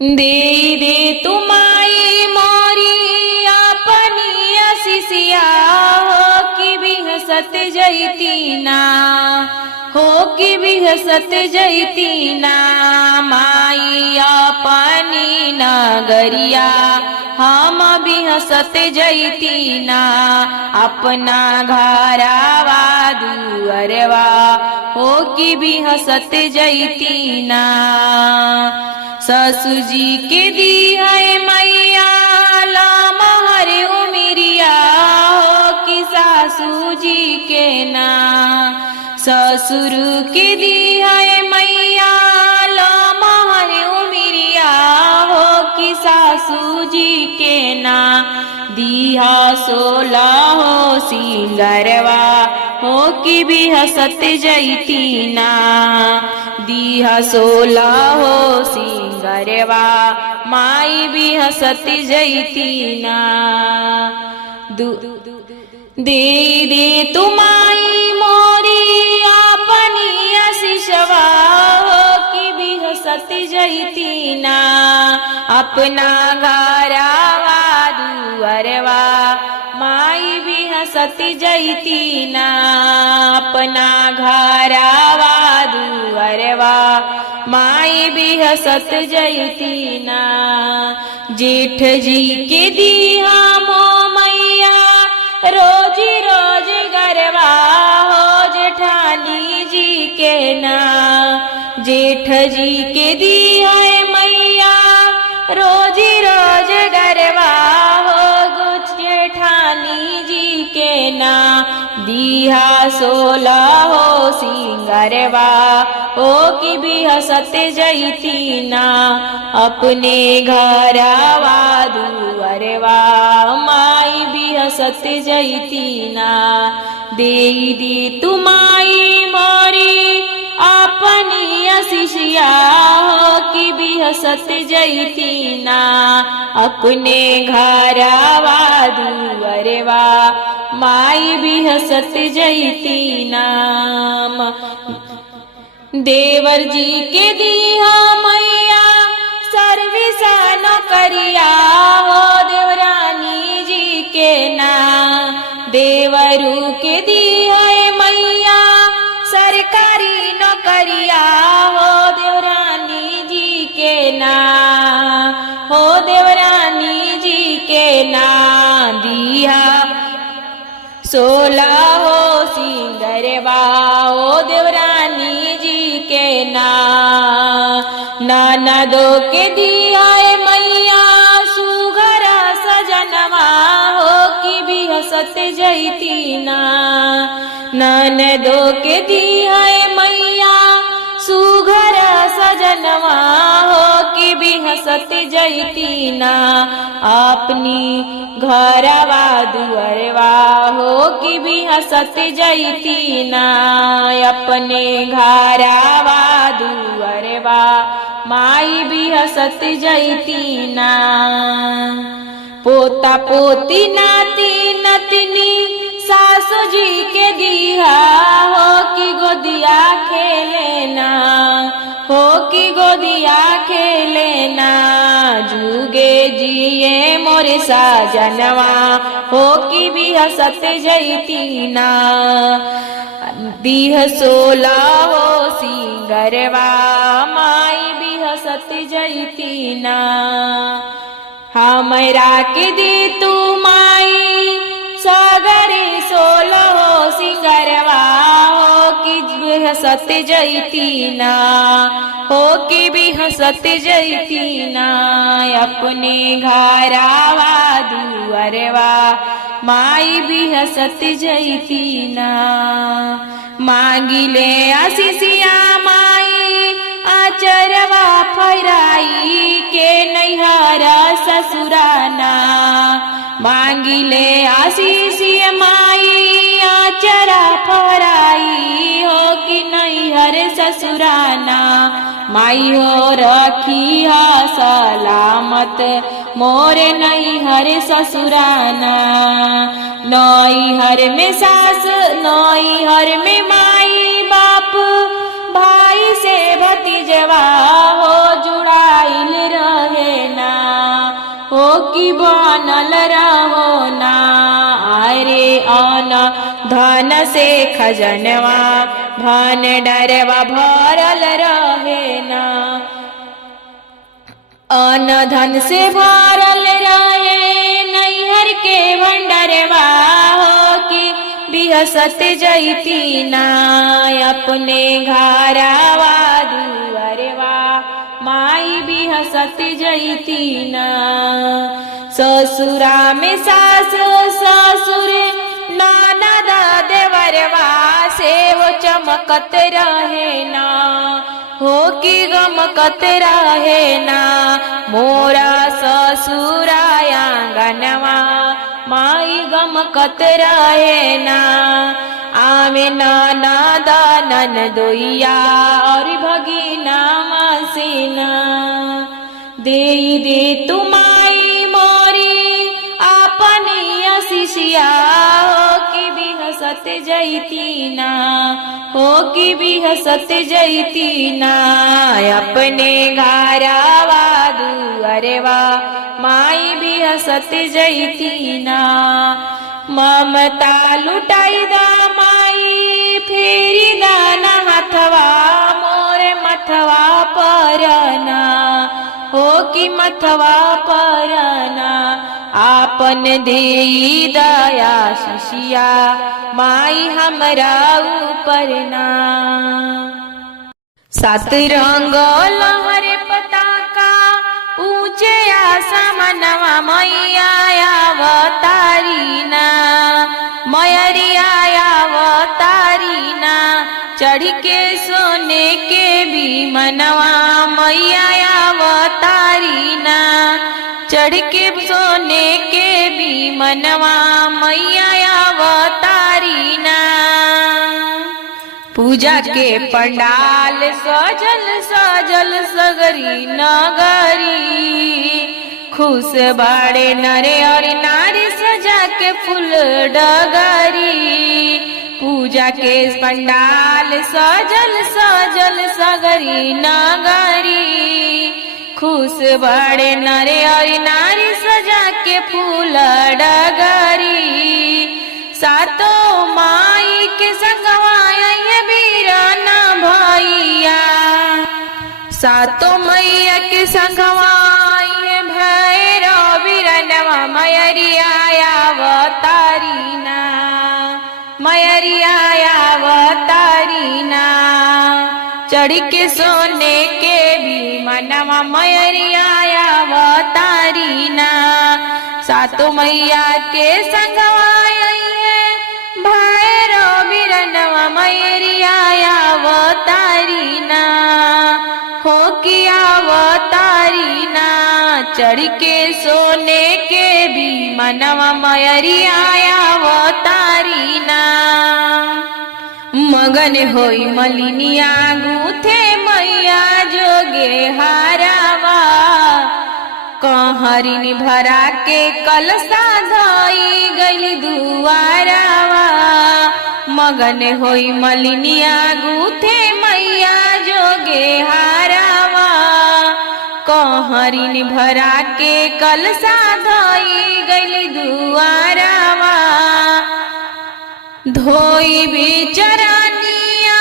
दे दे तुमाई मोरी अपनी असिसिया हो कि भी हसत जैती ना, हो कि भी हसत जैती ना। माई अपनी नगरिया हम भी हसत जैती ना, अपना घरवा दुअरवा हो कि भी हसत जैती ना। ससुर जी के दी है मैया लामहर उमिरिया हो कि सासू जी के ना। ससुर के दी है मैया लामहर उमिरिया हो कि सासू जी के ना। दिहा 16 हो सिंगरवा हो कि भी हसत जैती ना, दिहा 16 हो सिंगरवा माई भी हसत जैती ना। दे दे तुमाई मोरी अपनी आशीषवा हो कि भी हसत जैती ना, अपना घरवा दुअरवा माई भी हसत जैती ना, अपना घरवा दुअरवा माई भी हसत जैती ना। जेठ जी के दिहा मो मैया रोजी रोज गरवा हो जेठानी जी के ना। जेठ जी के दिहा मैया रोजी रोज गरवा हो जेठानी जी के ना। दिहा 16 हो सिंगरवा हो कि भी हसत जैती ना, अपने घरवा दुअरवा माई भी हसत जैती ना। दे दी तुमाई मोरी अपनी आशीषिया हो कि भी हसत जैती ना, अपने घरवा दुअरवा माई भी हसत जैती ना। देवर जी के दिहा मैया सर्विसा नौकरिया हो देवरानी जी के ना। देवरू के दिहा मैया सरकारी नौकरिया हो देवरानी जी के ना, हो देवरानी जी के ना। दिहा 16 हो सिंगरवा हो देवरानी जी के ना। ननदो के दिया मैया सुघरा सजनवा हो कि भी हसत जैती ना, ननदो के दिया मैया सुघरा सजनवा हो कि भी हसत जैती ना, अपनी घरवा दुअरवा हो कि भी हसत जैती ना, अपने घरवा दुअरवा माई भी हसत जैती ना। पोता पोती नाती नतनी सासू जी के दिहा हो कि गोदिया खेलेना, हो कि गोदिया खेलेना। जुगे जिए मोरे साजनवा हो कि भी हसत जैती ना, दिहा 16 हो सिंगरवा माई भी हसत जैती ना। हमरा के दे तू माई सागरे 16 हो सिंगरवा हो कि भी हसत जैती ना, हो कि भी हसत जैती ना, अपने घरवा दुअरवा माई भी हसत जैती ना। मांगिले आशीषिया माई आचरवा फराई के नैहरा ससुराना। मांगिले आशीषिया माई आचरा फराई हो कि नैहर ससुराना। माई हो रखी हा सलामत मोरे नैहर ससुराना। नैहर में सास नैहर में माई बाप भाई से भतीजवा हो जुड़ाइल रहे कि बनल रहो ना। अरे अन धन से खजनवा भंडारवा भरल रहे ना। अन धन से भरल रहे नैहर के भंडारवा हो कि बिहसत जैती ना। अपने घरवा दुआरवा माई बिहसत जैती ना। ससुरा में सास ससुर ननद देवरवा से वो चमकत रहे ना हो कि गमकत रहे ना। मोरा ससुरा आंगनवा माई गमकत रहे ना। आमे ननद ननदोइया और भगिना मसीना दे दे तुमाई मोरी अपनी आशीषिया हो कि बिहसत जैती ना हो कि बिहसत जैती ना। अपने घरवा दुआरवा माई बिहसत जैती ना। ममता लुटाई दा माई फेरी दाना हाथवा मोरे मथवा परना हो कि मथवा परना। आपन देई दया शिशिया माई हमरा ऊपर ना। सात रंग लहर पताका ऊंचे आसमानवा मैया अवतारी ना। मयरिया अवतारी ना। चढ़ के सोने के भी मनवा मैया अवतारी ना। चढ़ के सोने के भी मनवा मैया अवतारी ना। पूजा के पंडाल सजल सजल सगरी नगरी खुश बाड़े नरे और नारी सजा के फूल डगरी। पूजा के पंडाल सजल सजल सगरी नगरी खुश बड़े नरे और नारी सजा के फूल डगरी। सातो माई के संगवाया ये बीराना भैया। सातो मैया के संगवाया भैरव बीरनवा मयरिया अवतारी ना। मयरिया अवतारी ना। चढ़ के सोने के भी मनवा मयरिया अवतारी ना। सातो मैया के संगवाया भैरव बीरनवा मयरिया अवतारी ना हो कि अवतारी ना। चढ़ के सोने के भी मनवा मयरिया अवतारी ना। मगन होई मलिनिया गूथे मैया जोगे हारावा कहरिनी भरा के कलसा धोई गई दुआरावा। मगन होई मलिनिया गूथे मैया जोगे हारावा कहरिनी भरा के कलसा धोई गई दुआरावा। धोई बिचरानिया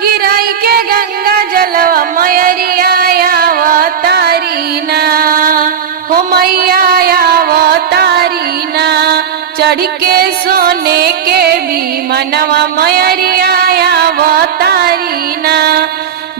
गिराई के गंगा जलवा मयरिया अवतारी ना हो मैया अवतारी ना। चढ़ के सोने के भी मनवा मयरिया अवतारी ना।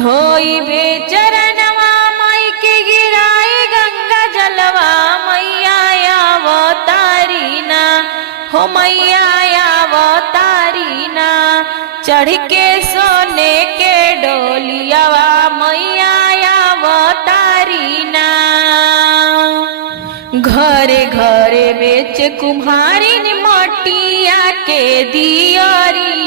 धोई बेचरनवा माई के गिराई गंगा जलवा मैया अवतारी ना हो मैया अवतारी ना। चढ़ के सोने के डोलियावा मैया अवतारी ना। घरे घरे बेच कुम्हारिन मटिया के दियरी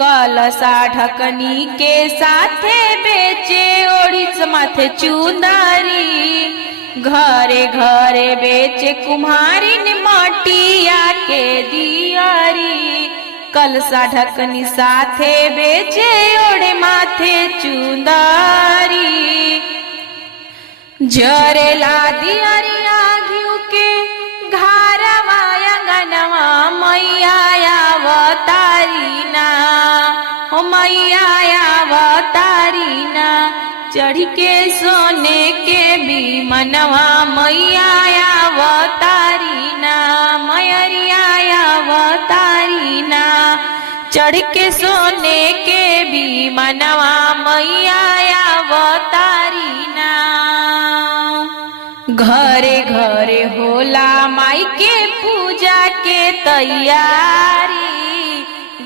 कलसा ढकनी के साथे बेचे ओढ़िस माथे चुंदरी। घरे घरे बेचे कुम्हारिन मटिया के दियरी कलसा ढकनी साथे बेचे ओढ़े माथे चुंदरी। जरेला दियरिया घिउ के घारवा अंगनवा मैया अवतारीना हो मैया अवतारीना चढ़ के सोने के विमनवा मैया अवतारीना मयरिया अवतारीना चढ़ के सोने के विमनवा मैया अवतारीना घरे घरे होला माई के पूजा के तैयारी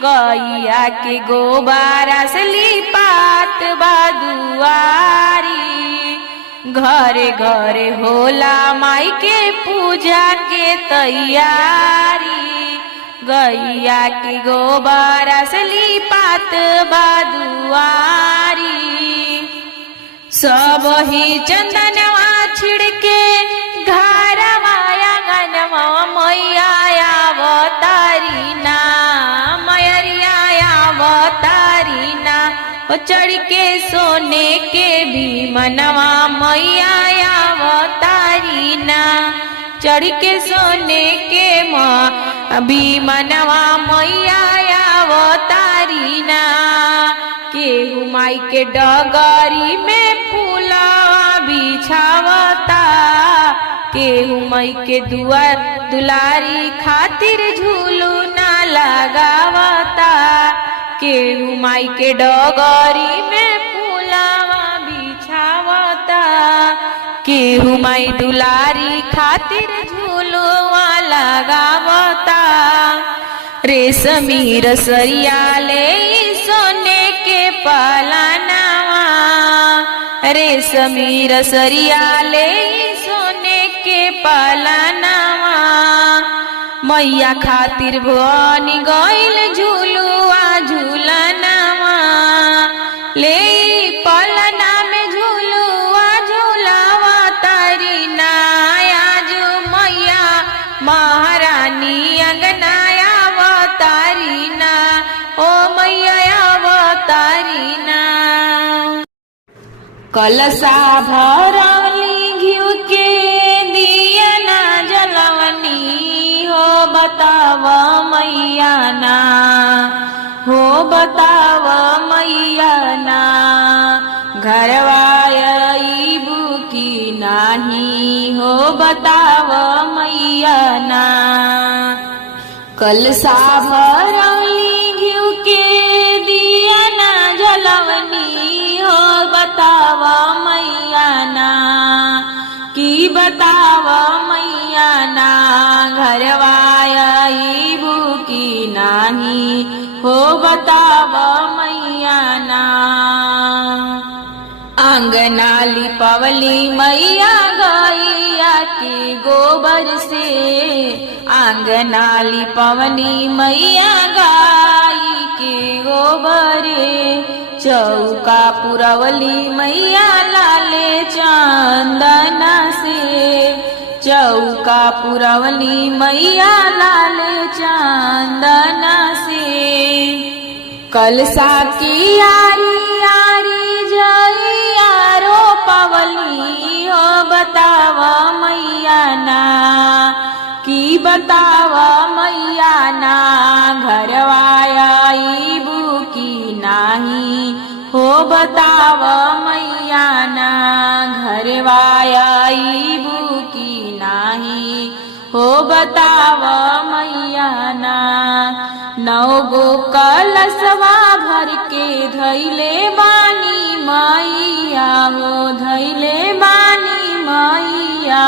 गैया के गोबारा से लिपात बादुआरी घरे घरे होला माई के पूजा के तैयारी गैया के गोबारा से लिपात बादुआरी सब ही चंदनवा छिड़के घरवा आंगनवा मैया अवतारीना मयरिया अवतारीना चढ़ के सोने के विमनवा मैया अवतारीना चढ़ के सोने के विमनवा मैया अवतारीना केहू माई के डगरी में फूला बिछावता केहू माई के दुलारी खातिर झूलू ना लगावता केहू माई के डगरी में फूलावा बिछावता केहू माई दुलारी खातिर झूलुआ लगावता रेशमी रसरिया ले सोने के पालनवा रेशमी रसरिया ले सोने के पालनवा मैया खातिर बनी गइल झूलुआ झूलनवा ले पलना में झूलुआ झूलावा तारी नाया जो मैया महारानी अंगनाया अवतारीना ओ मैया अवतारीना कलसा भरवली घिउ के दिया ना जलवनी हो बताव मैया ना हो बताव मैया ना घरवायबू की नाही हो बताव मैया ना कलसा भरवली घिउ के दिया ना जलवनी हो बताव मैया ना की बताव मैया ना घरवायबू की नाही हो बताव मैया ना आंगना लिपवली मैया गैया के गोबर से आंगना लिपवली मैया गाई के गोबरे चौका पुरवली मैया लाले चंदना से चौका पुरवली मैया लाले चंदना से कलसा की यारी यारी जइया रो पवली हो बताव मैया ना की बताव मैया ना घरवायबू की नाही हो बताव मैया ना घरवायबू की नाही हो बताव मैया ना 9 गो कलशवा भर के धैले बानी मैया हो धैले बानी मैया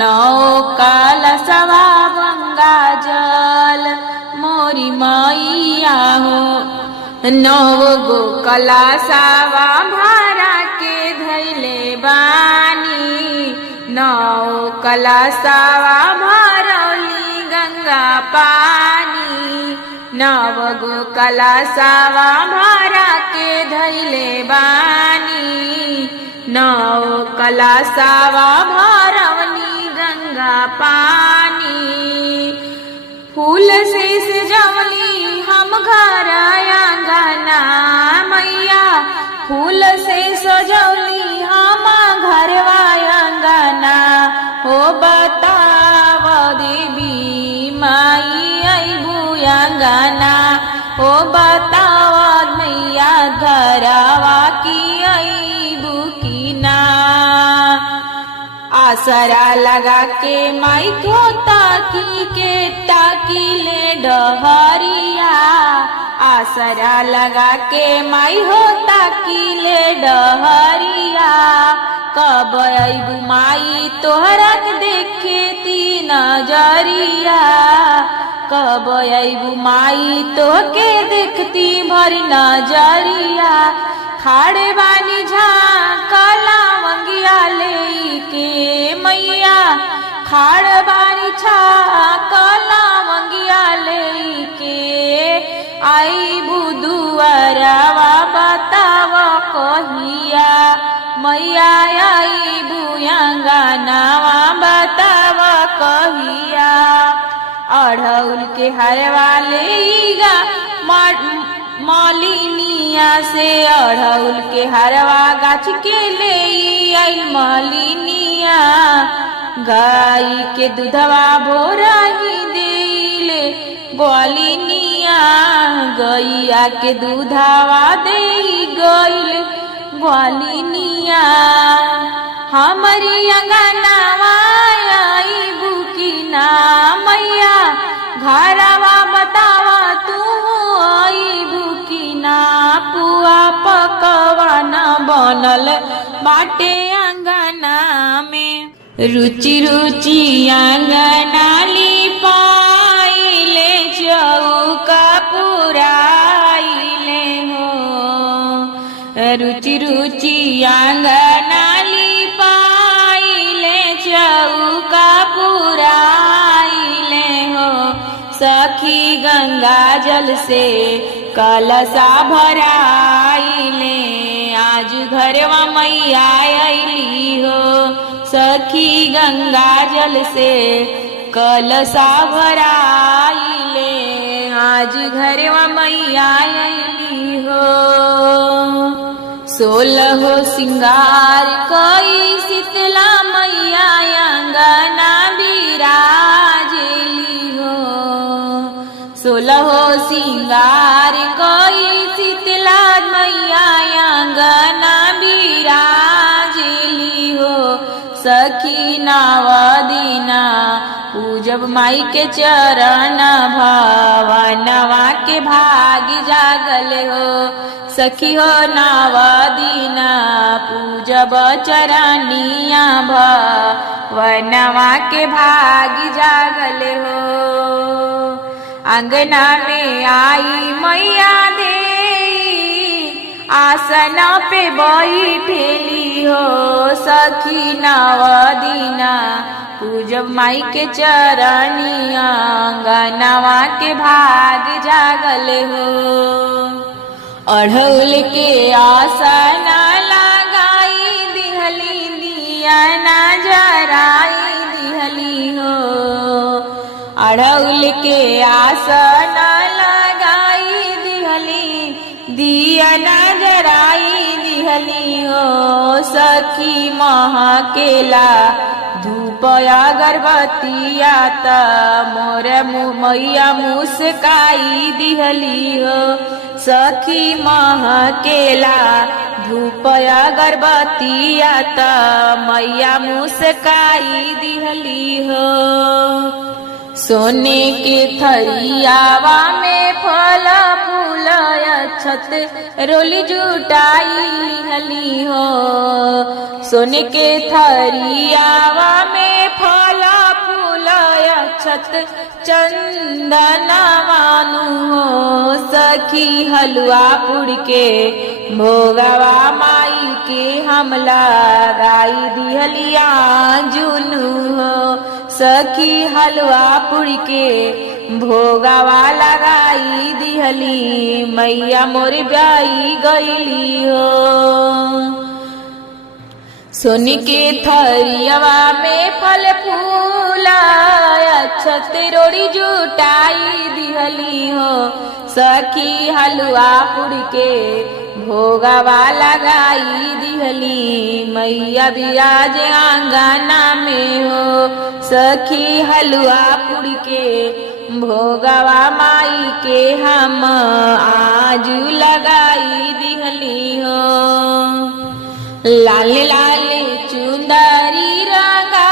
9 कलशवा गंगा जल मोरी मैया हो 9 गो कलशवा भरा के धैले बानी 9 कलशवा भरौली गंगा पानी 9 गो कलशवा भरा के धैले बानी 9 कलशवा भरौली गंगा पानी फूल से सजवली हम घर आंगना मैया फूल से सजवली हम घर आसरा लगा के माई को ताकी ले डहरिया, आसरा लगा के माई हो ताकी ले डहरिया। कब अइबू माई तोहरा के देखे ती नजरिया, कब अइबू माई तोहके देखती भरी नजरिया। खाड़े बानी झांकला मंगिया लेके मैया, खाड़ बानी झांकला मंगिया लेके। आई बुधुआरवा बताव कहिया मैया, आई बुयांगनावा बताव कहिया। अढ़ौल के हरवा लेगा मलिनिया से, अढ़ौल के हरवा गाछ के ले आई मलिनिया। गाय के दूधवा भोराही देले ग्वालिनिया, गैया के दूधवा दे गईल ग्वालिनिया। हमारी अंगनावा आई बुकिना मैया, घरवा बतावा तू आई बुकिना। पुआ पकवान बनल बाटे अंगना में, रुचि रुचि अंगना लिपाइले चौका पुराइले हो। रुचि रुचि अंगना लिपाइले चौका पुराइले हो। सखी गंगा जल से कलशा भराइले, आज घरवा मैया अइली हो। सखी गंगा जल से कलशा भराइले, आज घरवा मैया अइली हो। 16 सिंगार कई शीतला मैया अंगना बिराजली हो। 16 सिंगार कई शीतला मैया अंगना बिराजली हो। सखी नवदिना पूजब माई के चरण, भवनवा के भाग जागल हो। सखी हो नवदिना पूजब चरनिया, भवनवा के भाग जागल हो। अंगना में आई मैया दे आसन पे बैठेली हो। सखी नवदिना पूजब माई के चरनिया, अंगनवा के भाग जागल हो। अढ़ौल के आसन लगाई दिहली, दिया ना जराई दिहली हो। अढ़ौल के आसन लगाई दिहली, दिया ना जराई दिहली हो। सखी महकेला धूप अगरबत्तिया, त मोर मैया मुस्काई दिहली हो। सखी महकेला धूप अगरबत्तिया, त मैया मुस्काई दिहली हो। सोने के थरियावा में फल फूल अक्षत रोली जुटाई लिहली हो। सोने के थरियावा में फल फूल अक्षत चंदन मानु हो। सखी हलवा पुड़ के भोगवा माई के हमला गाई दिहलिया जुनू हो। सखी हलवा पुड़ के भोगवा लगाई दिहली, मैया मोर ब्याई गईली हो। सोने के थरियावा में फल फूल अक्षत रोड़ी जुटाई दिहली हो। सखी हलवा पुड़ के भोगवा लगाई दिहली, मैया बिराज आंगना में हो। सखी हलवा पुड़ के भोगवा माई के हम आज लगाई दिहली हो। लाल लाल चुंदरी रंगा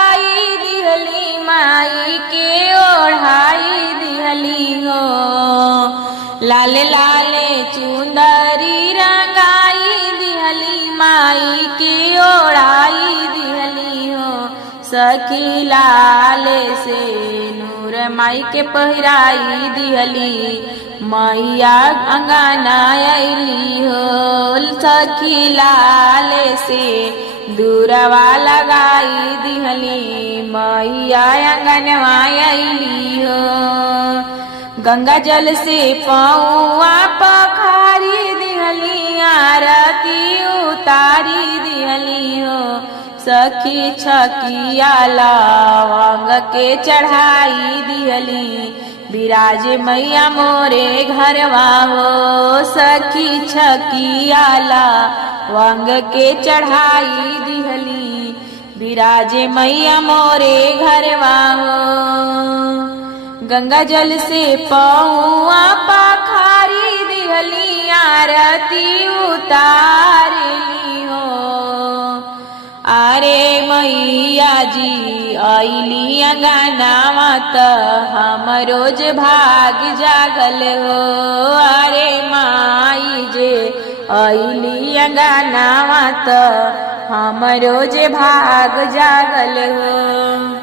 सखी लाले से नूर माई के पहिराई दिहली मैया अंगना अली हो सखी लाले से दूरवा लगाई दिहली मैया अंगनवा अली हो गंगा जल से पौआ पखारी दिहली आरती उतारी दिहली हो सखी छकिया लवंग के चढ़ाई दिहली विराज मैया मोरे घरवा हो सखी छकिया लवंग के चढ़ाई दिहली विराज मैया मोरे घरवा हो गंगा जल से पौआ पखारी दिहली आरती उतारली हो अरे मैया जी आइली अंगनावा त हम रोज भाग जागल हो अरे माई जे आइली अंगनावा त हम रोज भाग जागल हो।